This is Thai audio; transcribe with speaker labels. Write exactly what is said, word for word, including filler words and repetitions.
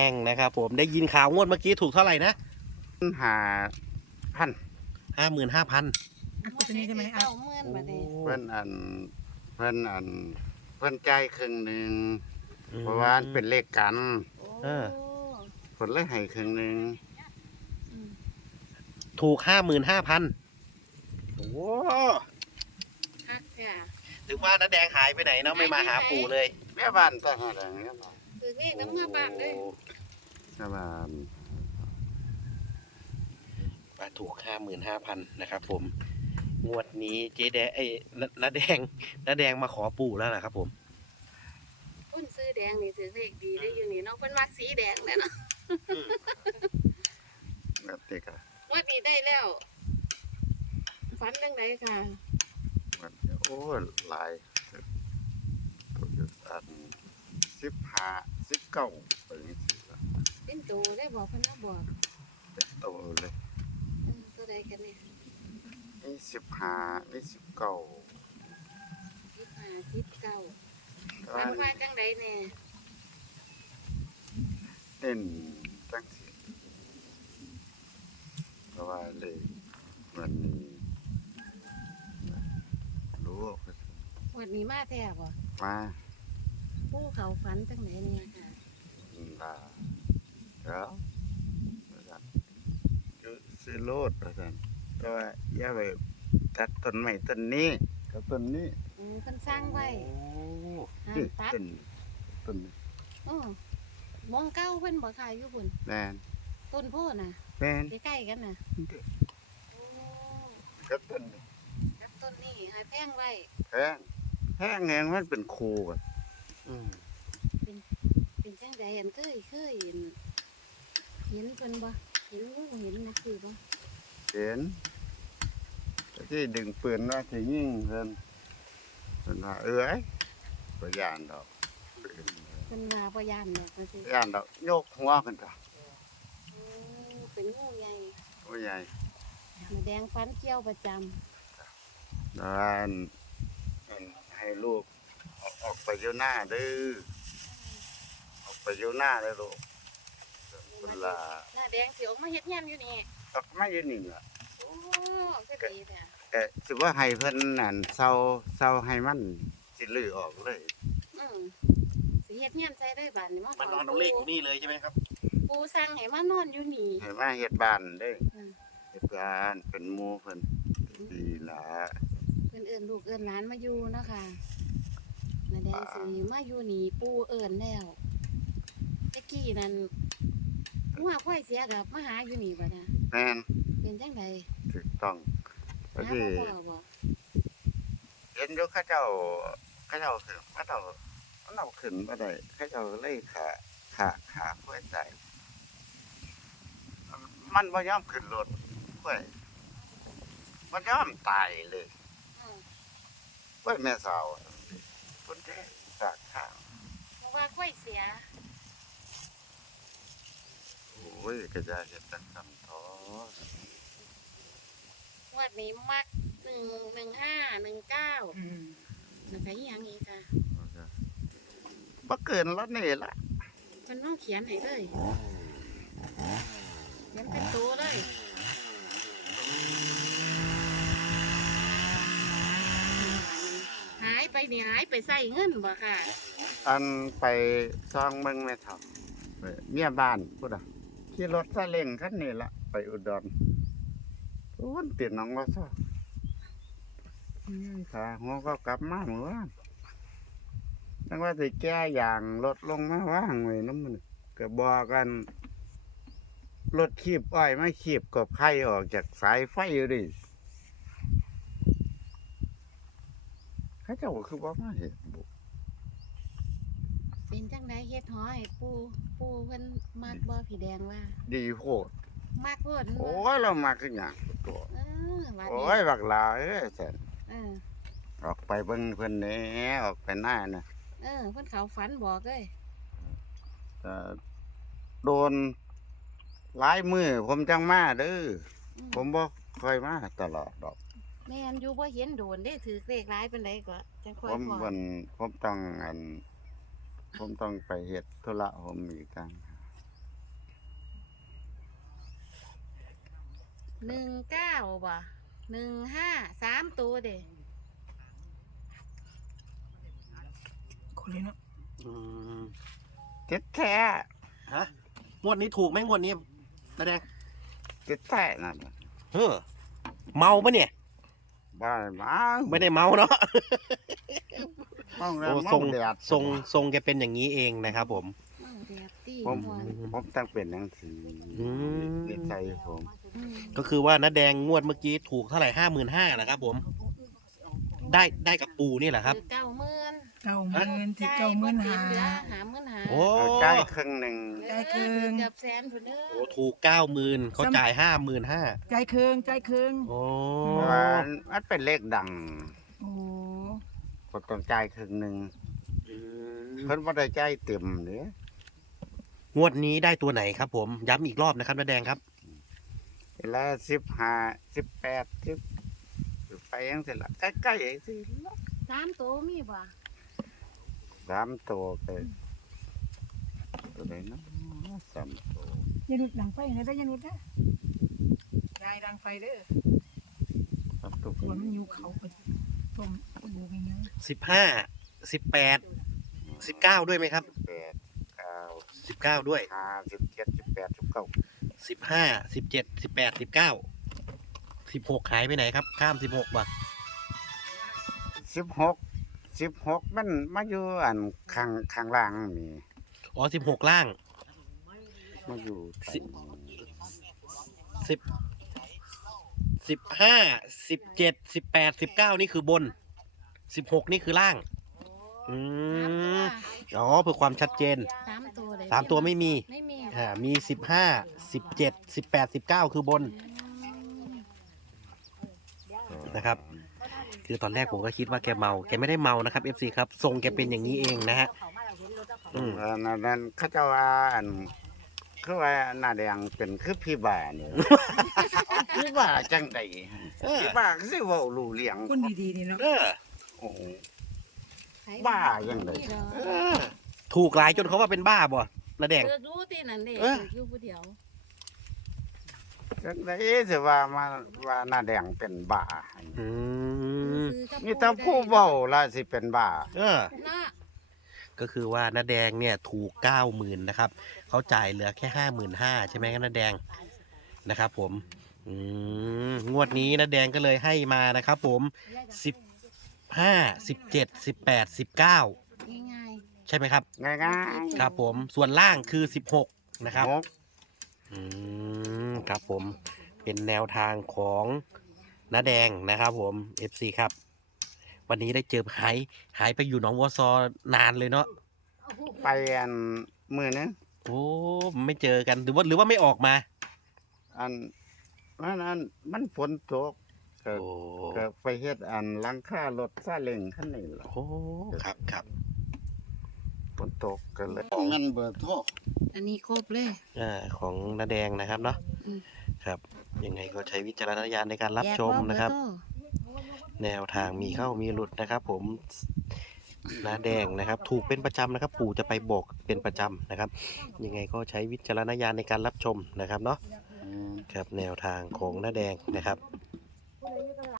Speaker 1: งนะครับผมได้ยินข่าวงวดเมื่อกี้ถูกเท่าไหร่นะ
Speaker 2: หาพัน
Speaker 1: ห้าหมื่นห้าพัน
Speaker 3: ตัวนี้ใช่ไหมอ่ะ
Speaker 4: เก้าหมื่นบาทเลย
Speaker 2: เพิ่นอันเพิ่นอันเพิ่นจ่ายครึ่งหนึ่งเพราะว่ามันเป็นเลขกัน
Speaker 4: โอ้
Speaker 2: เพิ่นเลยให้ครึ่งหนึ่ง
Speaker 1: ถูกห้าหมื่นห้าพันโอ้
Speaker 4: ฮักจ้ะ
Speaker 1: ถึงว่าน้าแดงหายไปไหนเนาะไม่มาหาปู่เลย
Speaker 2: แม่บ้านต่างหากอย่างเงี้ย
Speaker 4: คือเลขน้ำเมื่อบ้านเลย
Speaker 2: แม่บ้าน
Speaker 1: มาถูกห้าหมื่นห้าพันนะครับผมงวดนี้เจ๊แดงไอ้น้าแดงน้าแดงมาขอปู่แล้วนะครับผม
Speaker 4: ต้นซื้อแดงนี่ถือเลขดีได้อยู่นี่เนาะเพิ่นมักสีแดงเลยเนาะ
Speaker 2: แบบนี้ก็
Speaker 4: วันนี้ได้แล้วฝันเรื่องไหนค่ะ
Speaker 2: มันโอ้หลายตัวอยู่อันสิบห้าสิบเก้าไปจังซี่ล่ะ
Speaker 4: เป็นโตได้บอกเพิ่นว่าบอก
Speaker 2: เป็นโตเลย
Speaker 4: เออตัวใดกันเนี่ย
Speaker 2: มีสิบห้ามีสิบเก้า
Speaker 4: สิบห้าสิบเก้า
Speaker 2: แต่
Speaker 4: ฝั
Speaker 2: ว่าน
Speaker 4: ว่าจังไดแน่
Speaker 2: เน้นจังซี่เพราะว่าเลยวันนี้รู้ว่า
Speaker 4: วันนี้มาแท้บ่
Speaker 2: มา
Speaker 4: ผู้เขาฝันจังไดเนี่ยค่ะ
Speaker 2: ลาแล้วว่าซั่นอยู่ซื้อโลดว่าซั่นแต่ว่าอย่าไปตัดต้นไม้ต้นนี้กับต้นนี้
Speaker 4: อือเพิ่นสร้างไว้
Speaker 1: โอ้
Speaker 4: ห้าม
Speaker 2: นี่
Speaker 4: ตัด
Speaker 2: ต้นต้นนี้
Speaker 4: เออมองเก้าเพิ่นบ่ค่ะอยู่พุ่น
Speaker 2: แม่น
Speaker 4: ต้นโพน่ะ
Speaker 2: แม่น
Speaker 4: ใกล้ๆกันน่ะโอ้
Speaker 2: กับต้นนี้
Speaker 4: กับต้นนี้ให้แพงไว้
Speaker 2: แพงแพงแหงมันเป็นคูกัน
Speaker 1: อืม
Speaker 4: เป็นจังใดอันเคยเคยเห็นเห็นเพิ่นบ่เห็นงูเห็นนะคือบ่
Speaker 2: เห็นแต่ที่ดึงปืนว่าสิยิงเพิ่นเพิ่นว่าเอ้ยบ่ย่านดอกปืน
Speaker 4: เพิ่นว่าบ่ย่านดอกว่าซี่
Speaker 2: บ่ย่านดอกโยกหัวขึ้นจ้ะ
Speaker 4: โอ้เป็นงูใหญ่
Speaker 2: โอ้ใหญ่
Speaker 4: มาแดงฟันเกี่ยวประจำ
Speaker 2: ด้านอันให้ลูกออกออกไปอยู่หน้าเด้อออกไปอยู่หน้าเด้อลูกเวลา
Speaker 4: หน้าแดงสิออกมาเฮ็ดงานอยู่นี่
Speaker 2: ออกมาอยู่นี่ล่ะ
Speaker 4: โอ้คือดีแท้
Speaker 2: เอ่อสิว่าให้เพิ่นนั่นเซาเซาให้มันสิลื้อออกเลย
Speaker 4: อือสิเฮ็ดงานใส่ได้บาดนี้
Speaker 1: มันนอนเอาเลขอยู่นี่เลยใช่ไหมครับ
Speaker 4: ปูสั่งให้มานอนอยู่นี่
Speaker 2: ให้มาเฮ็ดบ้านเด้
Speaker 4: อืม
Speaker 2: เฮ็ดบ้านเป็นหมู่เพิ่นดีล่ะ
Speaker 4: เพิ่นเอิ้นลูกเอิ้นหลานมาอยู่เนาะค่ะมาแดงสิมาอยู่นี่ปูเอิ้นแล้วตะกี้นั่นหัวควายเสียกับมาหาอยู่นี่บัดน่ะ
Speaker 2: แม่น
Speaker 4: เป็นจังได
Speaker 2: ถูกต้องก็
Speaker 4: หา
Speaker 2: ที่
Speaker 4: บ่พอบ่
Speaker 2: เห็นอยู่เขาเจ้าเขาเจ้าขึ้นเขาเจ้าเขาเจ้าขึ้นบ่ได้เขาเจ้าเลยขาขาขาค่อยใส่มันบ่ยอมขึ้นรถค่อยมันยอมตายเลย
Speaker 4: อือ
Speaker 2: ค่อยแม่สาวคนแท้ฝากทาง
Speaker 4: เพราะว่าควายเสีย
Speaker 2: โอ้ยก็จะเฮ็ดจังซั่นท้อง
Speaker 4: วดนี้มักหนึ่งหนึ่งห้าหนึ่งเก้า
Speaker 3: อืม
Speaker 4: แล้วก็อีหยังอีกค่ะ
Speaker 2: บ่เกินแล้วนี่ล่ะ
Speaker 4: มันต้องเขียนให้เลยเขียนเป็นตัวเลยหายไปนี่หายไปใส่เงินบ่ค่ะ
Speaker 2: อันไปซองเบิ่งแม่ทำไปเมียบ้านพุ่นน่ะขี่รถซาเล้งคันนี้ล่ะไปอุดรโอ้นติดหนองว่าซออืมขาหัวก็กลับมาเมื่อวานนึกว่าสิแก้อย่างรถลงมาว่างไว้นำมันก็บอกกันรถคีบอ้อยมาคีบกบไข่ออกจากสายไฟอยู่ดิเขาเจ้าก็คือบ่มาเฮ็ดบุ
Speaker 4: เป็นจังไดเฮ็ดหอให้ปูปูเพิ่นมักบ่พี่แดงว่า
Speaker 2: ดีโพด
Speaker 4: มักโพด
Speaker 2: โอ้ยเรามาคือหยังตัว
Speaker 4: เออวัน
Speaker 2: โอ้
Speaker 4: นี้
Speaker 2: ยบักหลาเอ้ยแสน
Speaker 4: เออ
Speaker 2: ออกไปเบิ่งเพิ่นแหน่ออกไปหน้าน่ะ
Speaker 4: เออเพิ่นเขาฝันบอกเลย
Speaker 2: แต่โดนหลายมือผมจังมาเด้อ
Speaker 4: อืม
Speaker 2: ผมบ่ค่อยมาตลอดดอก
Speaker 4: แม่นอยู่บ่เห็นโดนเด้ถือเลขหลายปานใดก็จังค่อ
Speaker 2: ผ
Speaker 4: ย
Speaker 2: ม
Speaker 4: พอ
Speaker 2: วันผมต้องอัน ผมต้องไปเฮ็ดธุระผมอีกกัน
Speaker 4: หนึ่งเก้าบ่หนึ่งห้าสามตัวเด้
Speaker 3: คนเลยเนาะ
Speaker 1: อืม
Speaker 2: เจ็ดแท้
Speaker 1: ฮะงวดนี้ถูกไหมงวดนี้นาแดง
Speaker 2: เจ็ดแท้นั่น
Speaker 1: เออเมาปะเนี่ย
Speaker 2: บ้ามา
Speaker 1: ไม่ได้เมาเนาะ
Speaker 2: เมาแล้ว
Speaker 1: โอ้
Speaker 2: เมา
Speaker 1: ทรง
Speaker 2: แดด
Speaker 1: ทรงทรงแกเป็นอย่างนี้เองนะครับผม
Speaker 4: เมาแดดตี
Speaker 2: ผม
Speaker 4: ม่วน
Speaker 2: ผมตั้งเป็นหนังสือ
Speaker 1: อืม
Speaker 2: ในใจผม
Speaker 4: อืม
Speaker 1: ก็คือว่าน้าแดงงวดเมื่อกี้ถูกเท่าไหร่ห้าหมื่นห้านะครับผม ได้ได้กับปูนี่แหละครับ
Speaker 4: คือเก้าหมื่น
Speaker 3: เก้าหมื่นที่เก้าหมื่นหา
Speaker 4: เหลือหาหมื่นหา
Speaker 1: โอ้
Speaker 2: เอาใกล้ครึ่งหนึ่ง
Speaker 3: ได้ครึ่ง
Speaker 4: เกือบแสนพุ่นเด้อ
Speaker 1: โหถูกเก้าหมื่นเขาจ่ายห้าหมื่นห้า
Speaker 3: ใจเคืองใจเคือง
Speaker 1: โอ้
Speaker 2: เพราะว่ามันเป็นเลขดัง
Speaker 3: โอ้
Speaker 2: ก็ต้องจ่ายครึ่งหนึ่งเพิ่นบ่ได้จ่ายเต็มเด้อง
Speaker 1: วดนี้ได้ตัวไหนครับผม ย้ำอีกรอบนะครับน้าแดงครับ
Speaker 2: เวลาสิบห้าสิบแปดสิบไปยังสิละใกล้ๆสิละ
Speaker 4: สามตัวมีบ่
Speaker 2: สามตัวไปตัวไหนเนาะสามตัว
Speaker 3: ยานุดดังไฟนะได้ยานุดนะยายดังไฟเด้อ
Speaker 2: สามตัว
Speaker 3: ตัวมันอยู่เขาไปต้มดูง่าย
Speaker 1: สิบห้าสิบแปดสิบเก้าด้วยไหมครับ
Speaker 2: แปดเก้า
Speaker 1: สิบเก้าด้วย
Speaker 2: ห้าสิบเจ็ดสิบแปดสิบเก้า
Speaker 1: สิบห้าสิบเจ็ดสิบแปดสิบเก้าสิบหกหายไปไหนครับ ข้ามสิบหกว่ะ
Speaker 2: สิบหกสิบหกมันมาอยู่อันข้างข้างล่างมี
Speaker 1: อ๋อสิบหกล่าง
Speaker 2: มาอยู่
Speaker 1: สิบ สิบสิบห้าสิบเจ็ดสิบแปดสิบเก้านี่คือบนสิบหกนี่คือล่าง อืมอ๋อเพื่อความชัดเจน
Speaker 4: สามตัวเลย
Speaker 1: สามตัวไม่มี
Speaker 4: ไม่มี
Speaker 1: อ่ามีสิบห้าสิบเจ็ดสิบแปดสิบเก้าคือบนนะครับ คือตอนแรกผมก็คิดว่าแกเมา แกไม่ได้เมานะครับ เอฟ ซี ครับทรงแกเป็นอย่างนี้เองนะฮะอืม
Speaker 2: อันนั้นนั้นเขาเจ้าว่าอันคือว่าหน้าแดงเป็นคือพี่บ่าเนี่ย พี่บ่าจังใด
Speaker 1: เออ
Speaker 2: พี่บ่าสิเว้ารู้เรื่อง
Speaker 3: ๆคนดีๆนี่เนาะ
Speaker 1: เออ
Speaker 2: โอ้โห
Speaker 4: ใคร
Speaker 2: บ้ายังไง
Speaker 4: นี่เหรอ
Speaker 1: เออ ถูกหลายจนเขาว่าเป็นบ้าบ่นาแดง
Speaker 4: เลือกรู้ตีนั่นเด้
Speaker 1: เออ
Speaker 4: เลือกอยู่ผู้เดียว
Speaker 2: จังไดสิว่ามาว่าหน้าแดงเป็นบ้า
Speaker 1: อืม
Speaker 4: ซื้อกับ
Speaker 2: มีแต่ผู้เว้าล่ะสิเป็นบ้า
Speaker 1: เออ
Speaker 4: น่ะ
Speaker 1: ก็คือว่าน้าแดงเนี่ยถูกเก้าหมื่นนะครับเขาจ่ายเหลือแค่ห้าหมื่นห้าใช่ไหมครับน้าแดงนะครับผมอืมงวดนี้น้าแดงก็เลยให้มานะครับผมสิบห้าสิบเจ็ดสิบแปดสิบเก้า
Speaker 4: ง่าย
Speaker 1: ใช่ไหมครับ
Speaker 2: ง่ายๆ
Speaker 1: ครับผมส่วนล่างคือสิบหกนะครับ
Speaker 2: หก
Speaker 1: อืมครับผมเป็นแนวทางของน้าแดงนะครับผม เอฟ ซี ครับ วันนี้ได้เจอหายหายไปอยู่หนองวัวซอนานเลยเนาะ
Speaker 2: ไปอันมือนึง
Speaker 1: โอ้ไม่เจอกันหรือว่าหรือว่าไม่ออกมา
Speaker 2: อันมันอันมันฝนตกก็
Speaker 1: โอ้
Speaker 2: ก็ไปเฮ็ดอันหลังคารถซาเล้งคันนี้ล่ะ
Speaker 1: โหครับครับ
Speaker 2: ฝนตกก็เลยเงินเบอร์โทร
Speaker 4: ๆอันนี้ครบเลย
Speaker 1: อ่าของน้าแดงนะครับเนาะ
Speaker 4: อืม
Speaker 1: ครับยังไงก็ใช้วิจารณญาณในการรับ
Speaker 4: แยก
Speaker 1: ชม
Speaker 4: ว่าเอ
Speaker 1: นะครับ
Speaker 4: โต้
Speaker 1: แนวทางมีเข้ามีหลุดนะครับ ผมน้าแดงนะครับ ถูกเป็นประจำนะครับ ปู่จะไปบอกเป็นประจำนะครับ ยังไงก็ใช้วิจารณญาณในการรับชมนะครับเนาะครับแนวทางของน้าแดงนะครับ